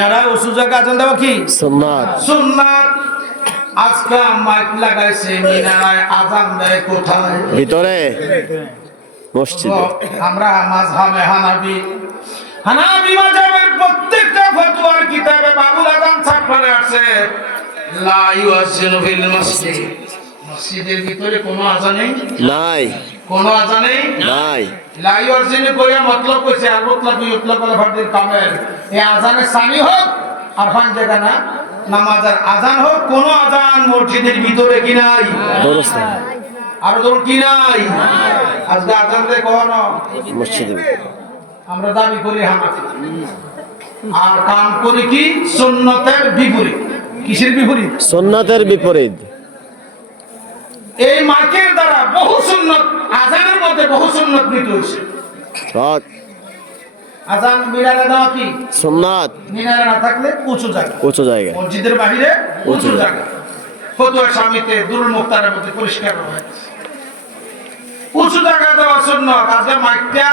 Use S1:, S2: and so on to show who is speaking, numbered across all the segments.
S1: মিনারায় উঁচু জায়গা আজান দেওয়া কি?
S2: সুন্নাত।
S1: সুন্নাত। আজকে মাইক লাগাইছে মিনারায় আজান দেয় কোথায়?
S2: ভিতরে? মসজিদে।
S1: আমরা মাযহাবে হানাফি হানাফি মাযহাবের প্রত্যেকটা ফতোয়ার কিতাবে বাবুল আযান ছাপানো আছে। লা ইউয়াজিনু ফিল মসজিদ। মসজিদের ভিতরে কোনো আযান নেই?
S2: নাই।
S1: কোনো আযান নেই?
S2: নাই।
S1: লা ইউয়াজিনু কইয়া মতলব কইছে আর মতলব কামেল এই আযানের সানি হোক আর ফান জায়গা না নামাজের আযান হোক কোনো আযান মসজিদের ভিতরে কি নাই? আর ধরুন কি নাই? আজকে আযান দেয় কখনো?
S2: মসজিদে
S1: আমরা দাবি করি হানাফি আর কাম করি কি? সুন্নতের বিপরীত। কিসের বিপরীত?
S2: সুন্নাতের বিপরীত।
S1: এই মাইকের দ্বারা বহু সুন্নত আজানের মধ্যে বহু সুন্নত মৃত হয়েছে।
S2: হক
S1: আজান মিনারে দেওয়া কি?
S2: সুন্নাত।
S1: মিনারে না থাকলে উঁচু জায়গা।
S2: উঁচু জায়গা।
S1: মসজিদের বাহিরে
S2: উঁচু জায়গা।
S1: জায়গা। ফতুয়া স্বামীতে দুরুল মুক্তারের মধ্যে পরিষ্কার উঁচু জায়গা দেওয়া সুন্নত। আজকে মাইকটা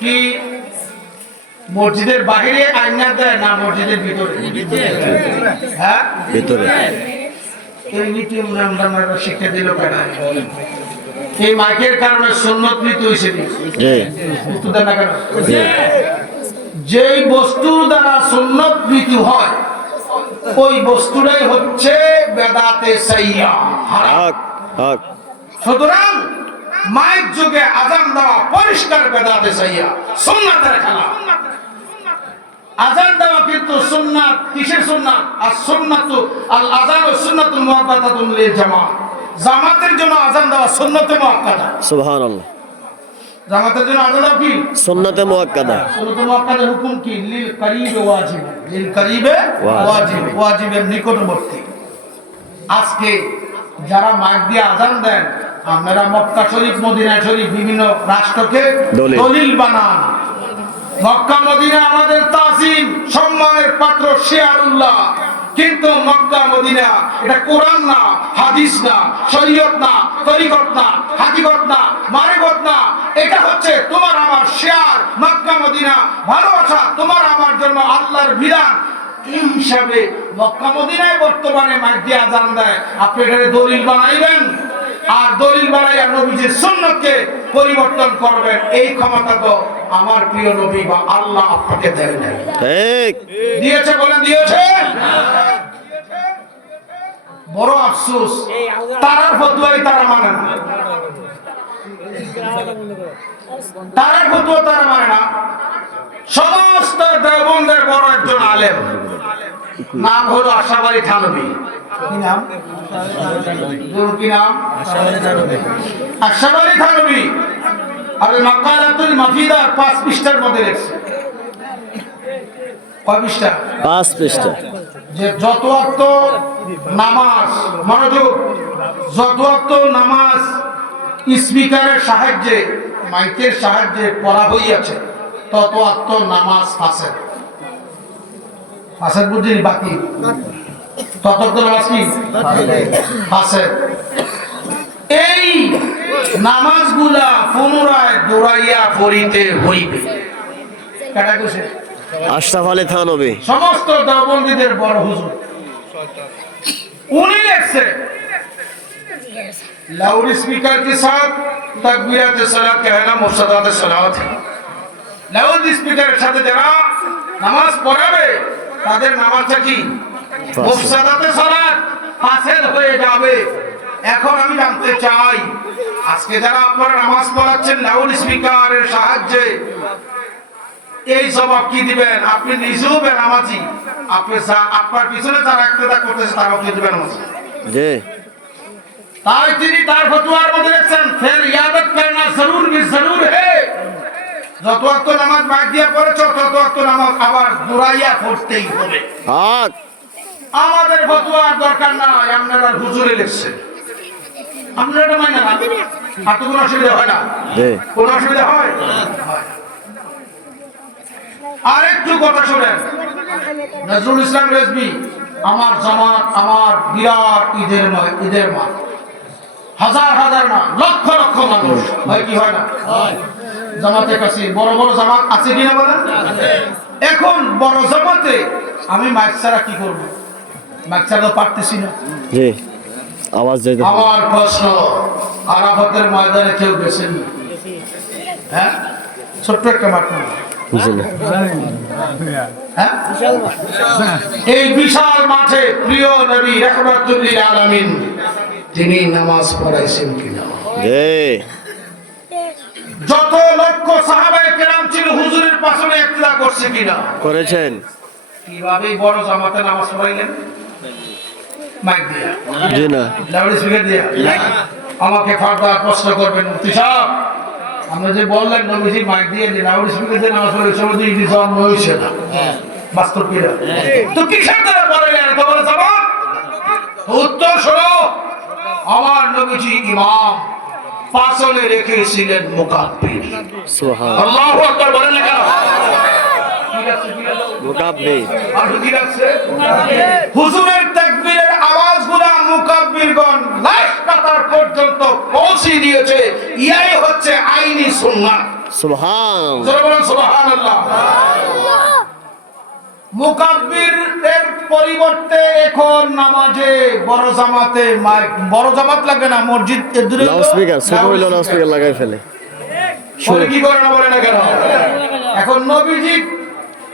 S1: কি মসজিদের বাহিরে আইনা দেয় না মসজিদের ভিতরে? হ্যাঁ?
S2: ভিতরে।
S1: এই নীতি আমরা শিক্ষা দিল কেন এই মাইকের কারণে সুন্নত নীতি হয়েছে? যেই বস্তুর দ্বারা সুন্নত নীতি হয় ওই বস্তুটাই হচ্ছে বেদাতে সাইয়া। সুতরাং মাইক যুগে আজান দেওয়া পরিষ্কার বেদাতে সাইয়া সুন্নাতের খেলা। আজান দেওয়া কিন্তু সুন্নাত কিসের সুন্নাত? আর সুন্নাত আল আজান ও সুন্নাতুল মুআক্কাদাতুন লিল জামাত। জামাতের জন্য আজান দেওয়া সুন্নতে মুআক্কাদা।
S2: সুবহানাল্লাহ।
S1: জামাতের জন্য আজান দেওয়া কি?
S2: সুন্নাতে মুআক্কাদা।
S1: সুন্নতে মুআক্কাদার হুকুম কি? লিল করিবে ওয়াজিব। লিল করিবে
S2: ওয়াজিব।
S1: ওয়াজিব। ওয়াজিবের নিকটবর্তী। আজকে যারা মাইক দিয়ে আজান দেন আপনারা মক্কা শরীফ মদিনা শরীফ বিভিন্ন রাষ্ট্রকে
S2: দলিল।
S1: বানান। মক্কা মদিনা আমাদের তাজিম সম্মানের পাত্র শেয়ারুল্লাহ। কিন্তু মক্কা, মদিনা, এটা কোরআন না, হাদিস না, শরীয়ত না, তরিকত না, হাকিকত না, মারেকত না। এটা হচ্ছে তোমার আমার শেয়ার, মক্কা, মদিনা, ভালোবাসা, তোমার আমার জন্য আল্লাহর বিধান। হিসাবে মক্কা, মদিনায় বর্তমানে মাইক দিয়ে আজান দেয়? আপনি এখানে দলিল বানাইবেন? আর দলিল বানাইয়া নবীজির সুন্নতকে পরিবর্তন করবেন এই ক্ষমতা তো আমার প্রিয় নবী বা আল্লাহ আপনাকে দেয় নাই।
S2: ঠিক।
S1: দিয়েছে বলেন দিয়েছে? বড় আফসোস তারার ফতুয়াই তারা মানে না। তারার ফতুয়া তারা মানে না। সমস্ত দেবন্দের বড় একজন আলেম। নাম হলো আশাবাড়ি থানবী। কি নাম? কি নাম? আশাবাড়ি থানবী। আর মাকালাতুল মাফিদার পাঁচ পৃষ্ঠার মধ্যে লেখছে। কয় পৃষ্ঠা?
S2: পাঁচ পৃষ্ঠা।
S1: যে যত অক্ত নামাজ মনোযোগ যত অক্ত নামাজ স্পিকারের সাহায্যে মাইকের সাহায্যে পড়া হইয়াছে তত অক্ত নামাজ ফাঁসে ফাঁসের বুদ্ধি বাকি তত অক্ত নামাজ কি ফাঁসে এই নামাজগুলা পুনরায় দৌড়াইয়া পড়িতে হইবে কেটা কইছে?
S2: আশরাফ আলী থানবী
S1: সমস্ত দেওবন্দীদের বড় হুজুর उन्हीं ने से लाउड स्पीकर के साथ तकबीरत सलात कहना मुफ्सदात सलावत है লাউড স্পিকারের সাথে যারা নামাজ পড়াবে তাদের নামাজটা কি? মুফসাদাতে সালাত পাশের হয়ে যাবে। এখন আমি জানতে চাই আজকে যারা আপনারা নামাজ পড়াচ্ছেন লাউড স্পিকারের সাহায্যে এই জবাব কি দিবেন? আপনি নিজেও বেনামাজি। আপনি আপনার পিছনে যারা একতেদা করতেছে তারাও কিন্তু বেনামাজি
S2: জি।
S1: তাই তিনি তার ফতুয়ার মধ্যে লিখছেন ফের ইয়াদত করনা জরুর বি জরুর হে যত অক্ত নামাজ বাদ দিয়ে পড়েছ তত অক্ত নামাজ আবার দুরাইয়া পড়তেই হবে। আমাদের ফতুয়ার দরকার নাই আপনারা হুজুরে লিখছেন। আপনারা এটা না আর তো কোনো অসুবিধা হয় না। কোনো অসুবিধা হয়? হয়। আরেকটু কথা শোনেন। নজরুল ইসলাম রেজবি আমার জামাত আমার বিরাট ঈদের মা ঈদের মা। হাজার হাজার না লক্ষ লক্ষ মানুষ। হয় কি হয় না? জামাতের কাছে বড় বড় জামাত আছে কিনা বলেন? এখন বড় জামাতে আমি মাইক ছাড়া কি করব? মাইক ছাড়া তো পারতেছি না।
S2: জি আওয়াজ হবে।
S1: আমার প্রশ্ন আরাফাতের ময়দানে কেউ গেছেন? হ্যাঁ? ছোট্ট একটা মাঠ না। হ্যাঁ? এই বিশাল মাঠে প্রিয় নবী রহমাতুল্লিল আলামিন তিনি নামাজ পড়াইছেন কিনা? যত লক্ষ সাহাবায়ে কেরাম ছিল হুজুরের পাশে একলা করছে কিনা?
S2: করেছেন।
S1: কীভাবে বড় জামাতে নামাজ পড়াইলেন? মাইক দিয়া।
S2: জি না।
S1: লাউড স্পিকার দিয়া। আমাকে ফার্দার প্রশ্ন করবেন মুফতি সাহেব। আমরা যে বললেন নবীজি মাইক দিয়ে যে লাউড স্পিকার দিয়ে নামাজ পড়ে সবাই দিয়ে জন্ম হয়েছে না। বাস্তব কিনা তো কিসের দ্বারা বলে তোমার জবাব উত্তর শোনো আমার নবীজি ইমাম। পাশলে রেখেছিলেন মুকাব্বির আল্লাহু আকবার বলেন না কেন? হুজুরের তাকবীরের আওয়াজগুলা মুকাব্বিরগণ লাশ কাতার পর্যন্ত পৌঁছে দিয়েছে। ইয়াই হচ্ছে আইনি সুন্নাহ।
S2: সুবহান।
S1: সুবহানাল্লাহ। মুকাব্বিরের পরিবর্তে এখন নামাজে বড় জামাতে মাইক বড় জামাত লাগে না মসজিদ দূরে
S2: লাউড স্পিকার ছোট হইল লাউড স্পিকার লাগাই ফেলে।
S1: বলে কি করে না বলে না কেন? এখন নবীজি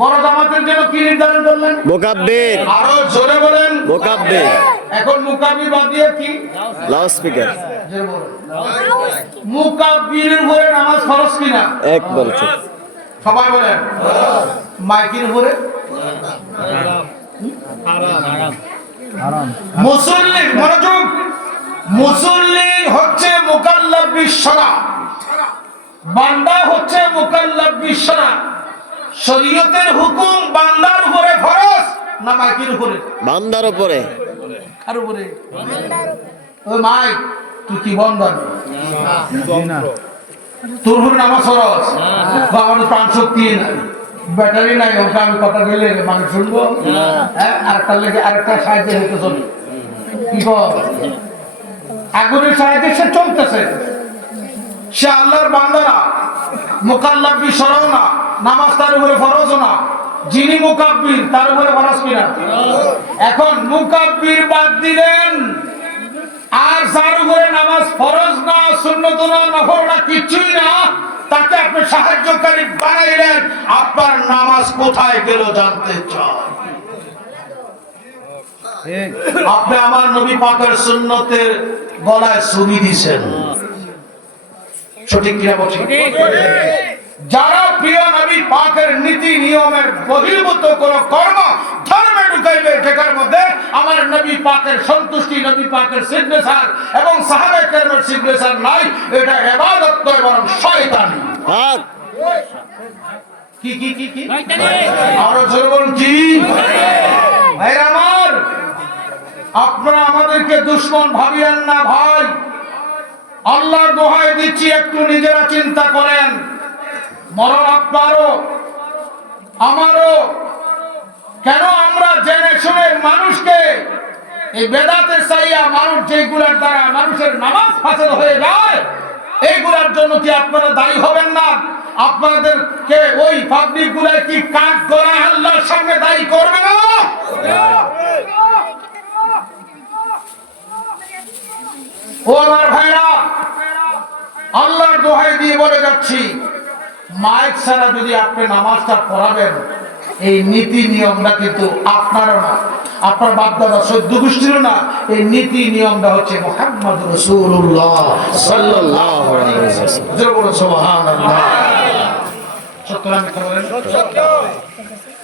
S1: বড় জামাতের জন্য কি নির্ধারণ করলেন?
S2: মুকাব্বির
S1: আরও জোরে বলেন।
S2: মুকাব্বির
S1: এখন মুকাবি বাদ দিয়ে কি?
S2: লাউড স্পিকার
S1: মুকাব্বিরের উপরে নামাজ ফরজ কিনা? সবাই বলেন। মাইকের উপরে? মুসল্লি মনোযোগ মুসল্লি হচ্ছে মুকাল্লাব বিশ্বরা। বান্দা হচ্ছে মুকাল্লাব বিশ্বরা। শরীয়তের হুকুম বান্দার উপরে ফরজ না মাইকের উপরে?
S2: বান্দার উপরে।
S1: কার উপরে? ওই মাইক তুই কি বন্ধন? তোর উপরে নামাজ ফরজ? বা আমার প্রাণ শক্তি নাই। ব্যাটারি নাই আমি কথা মানুষ শুনব। হ্যাঁ। আরেকটা লেগে আরেকটা সাহায্য হতে চলে। কি আগুনের সাহায্যে সে চলতেছে। সে আল্লাহর বান্দারা মোকাল্লাব সরাও না নামাজ তার উপরে ফরজ না যিনি মুকাব্বির তার উপরে ফরজ কিনা? এখন মুকাব্বির বাদ দিলেন। আর যার উপরে নামাজ ফরজ না সুন্নত না নফল না কিছুই না তাকে আপনি সাহায্যকারী বানাইলেন, আপনার নামাজ কোথায় গেল জানতে চান আপনি আমার নবী পাকের সুন্নতের গলায় ছবি দিছেন। সঠিক কিনা বলছি? যারা প্রিয় নবী পাকের নীতি, নিয়মের বহির্ভূত কোন কর্ম ধর্মে যেটার মধ্যে আমার নবী পাকের সন্তুষ্টি নবী পাকের সিগনেচার এবং সাহাবে কেরমের সিগনেচার নাই এটা এবাদত নয় বরং শয়তানি। কি কি কি কি? আরও কি? ভাইরা আমার আপনারা আমাদেরকে দুশ্মন ভাবিয়েন না ভাই। আল্লাহর দোহাই দিচ্ছি একটু নিজেরা চিন্তা করেন। মরণ আপনারও আমারও কেন আমরা জেনে শুনে মানুষকে এই বেদাতে চাইয়া মানুষ যেগুলার দ্বারা মানুষের নামাজ ফাসেল হয়ে যায়, এইগুলার জন্য কি আপনারা দায়ী হবেন না? আপনাদেরকে ওই পাবলিক গুলাই কি কাজ করা আল্লাহর সঙ্গে দায়ী করবে না? ও আমার ভাইরা, আল্লাহর দোহাই দিয়ে বলে যাচ্ছি মাইক ছাড়া যদি আপনি নামাজটা পড়াবেন এই নীতি নিয়মটা কিন্তু আপনারও না। আপনার বাপদাদা সদ্য গোষ্ঠীরও না। এই নীতি নিয়মটা হচ্ছে মোহাম্মদ রসুল্লাহ?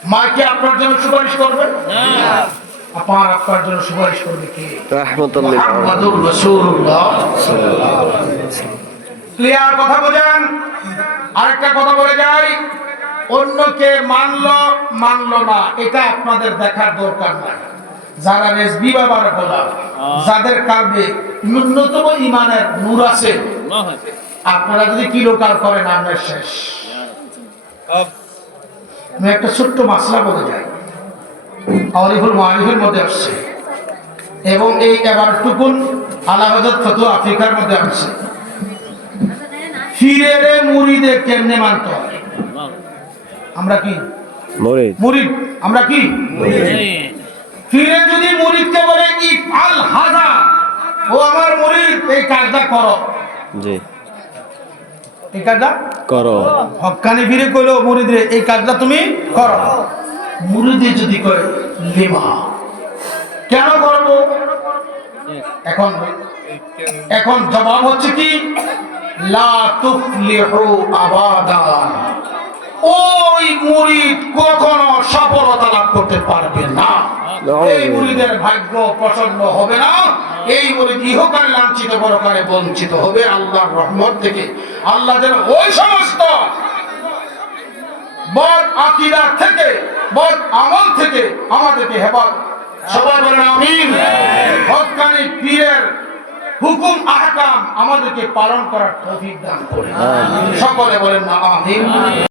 S1: মা কি আপনার জন্য সুপারিশ করবে আপনার আপনার জন্য সুপারিশ করবে কি? ক্লিয়ার কথা বোঝেন আরেকটা কথা বলে যাই। অন্যকে মানলো মানলো না। এটা আপনাদের দেখার দরকার নাই। যারা রেজবি বাবার গোলাম যাদের কাঁধে ন্যূনতম ইমানের নূর আছে আপনারা যদি কিলোকাল করেন আমরা শেষ। আমি একটা ছোট্ট মাসলা বলে যাই। আলিফুল মারিফের মধ্যে আসছে। এবং এই এবার টুকুন আলাহাদ ফতু আফ্রিকার মধ্যে আসছে। ফিরে রে মুড়িদে কেমনে মানতে হয়? আমরা কি?
S2: মরিদ।
S1: মুরিদ। আমরা কি? ফিরে যদি মুরিদকে বলে ইফ আল হাজা ও আমার মুরিদ এই কাজটা করো।
S2: জি।
S1: এই কাজটা?
S2: করো।
S1: হকানি ফিরে কইলো মুরিদরে এই কাজটা তুমি করো। মুরিদে যদি কয় লিমা কেন করব? এখন এখন জবাব হচ্ছে কি? লা তুফলিহু আবাদা। ওই মুরিদ কখনো সফলতা লাভ করতে পারবে না। এই মুরিদের ভাগ্য প্রসন্ন হবে না। এই মুরিদ ইহকালে লাঞ্ছিত পরকালে বঞ্চিত হবে আল্লাহর রহমত থেকে। আল্লাহ যেন ওই সমস্ত বদ আকিদা থেকে বদ আমল থেকে আমাদেরকে হেফাজত সবাই বলেন আমিন। হকানি পীরের হুকুম আহকাম আমাদেরকে পালন করার তৌফিক দান করে সকলে বলেন না আমিন।